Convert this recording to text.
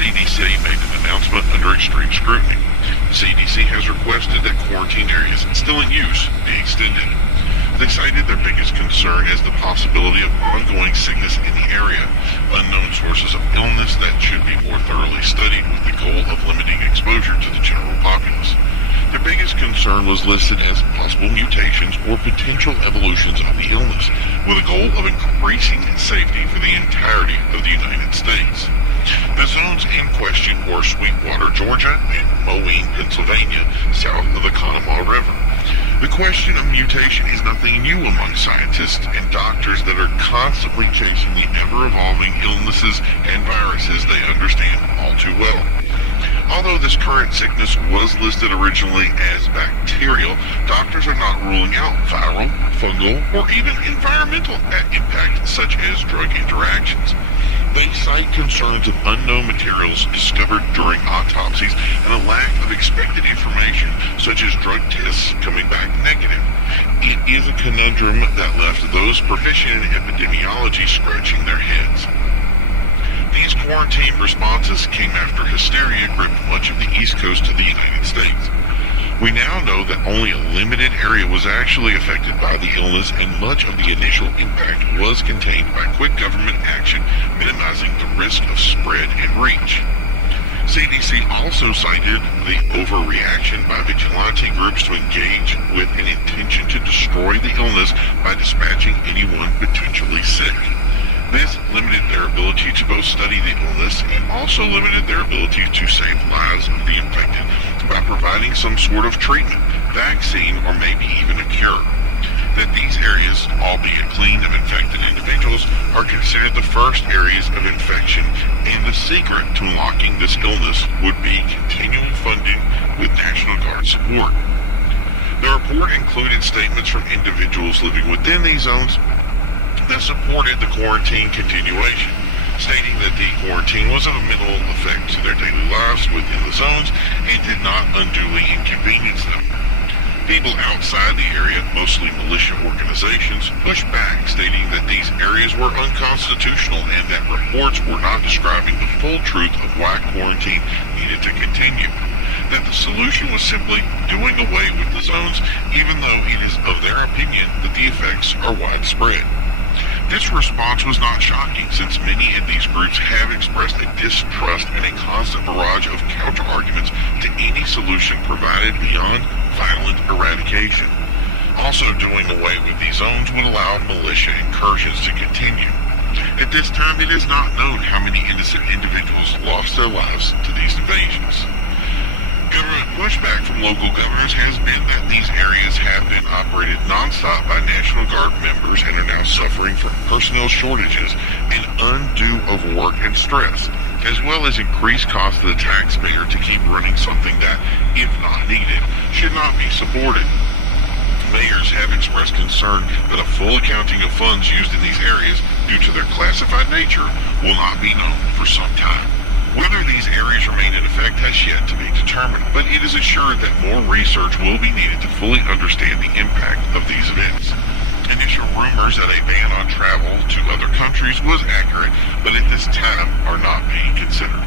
CDC made an announcement under extreme scrutiny. The CDC has requested that quarantine areas still in use be extended. They cited their biggest concern as the possibility of ongoing sickness in the area, unknown sources of illness that should be more thoroughly studied with the goal of limiting exposure to the general populace. Their biggest concern was listed as possible mutations or potential evolutions of the illness, with a goal of increasing safety for the entirety of the United States. The zones in question were Sweetwater, Georgia, and Moline, Pennsylvania, south of the Conemaugh River. The question of mutation is nothing new among scientists and doctors that are constantly chasing the ever-evolving illnesses and viruses they understand all too well. Although this current sickness was listed originally as bacterial, doctors are not ruling out viral, fungal, or even environmental impact such as drug interactions. They cite concerns of unknown materials discovered during autopsies and a lack of expected information, such as drug tests coming back negative. It is a conundrum that left those proficient in epidemiology scratching their heads. These quarantine responses came after hysteria gripped much of the East Coast of the United States. We now know that only a limited area was actually affected by the illness, and much of the initial impact was contained by quick government action, minimizing the risk of spread and reach. CDC also cited the overreaction by vigilante groups to engage with an intention to destroy the illness by dispatching anyone potentially sick. This limited their ability to both study the illness and also limited their ability to save lives of the infected by providing some sort of treatment, vaccine, or maybe even a cure. That these areas, albeit clean of infected individuals, are considered the first areas of infection, and the secret to unlocking this illness would be continual funding with National Guard support. The report included statements from individuals living within these zones that supported the quarantine continuation, stating that the quarantine was of a minimal effect to their daily lives within the zones and did not unduly inconvenience them. People outside the area, mostly militia organizations, pushed back, stating that these areas were unconstitutional and that reports were not describing the full truth of why quarantine needed to continue. That the solution was simply doing away with the zones, even though it is of their opinion that the effects are widespread. This response was not shocking, since many of these groups have expressed a distrust and a constant barrage of counter-arguments to any solution provided beyond violent eradication. Also, doing away with these zones would allow militia incursions to continue. At this time, it is not known how many innocent individuals lost their lives to these invasions. Government pushback from local governors has been that these areas have been operated nonstop by National Guard members and are now suffering from personnel shortages and undue overwork and stress, as well as increased costs to the taxpayer to keep running something that, if not needed, should not be supported. Mayors have expressed concern that a full accounting of funds used in these areas, due to their classified nature, will not be known for some time. Whether these areas remain in effect has yet to be determined, but it is assured that more research will be needed to fully understand the impact of these events. Initial rumors that a ban on travel to other countries was accurate, but at this time are not being considered.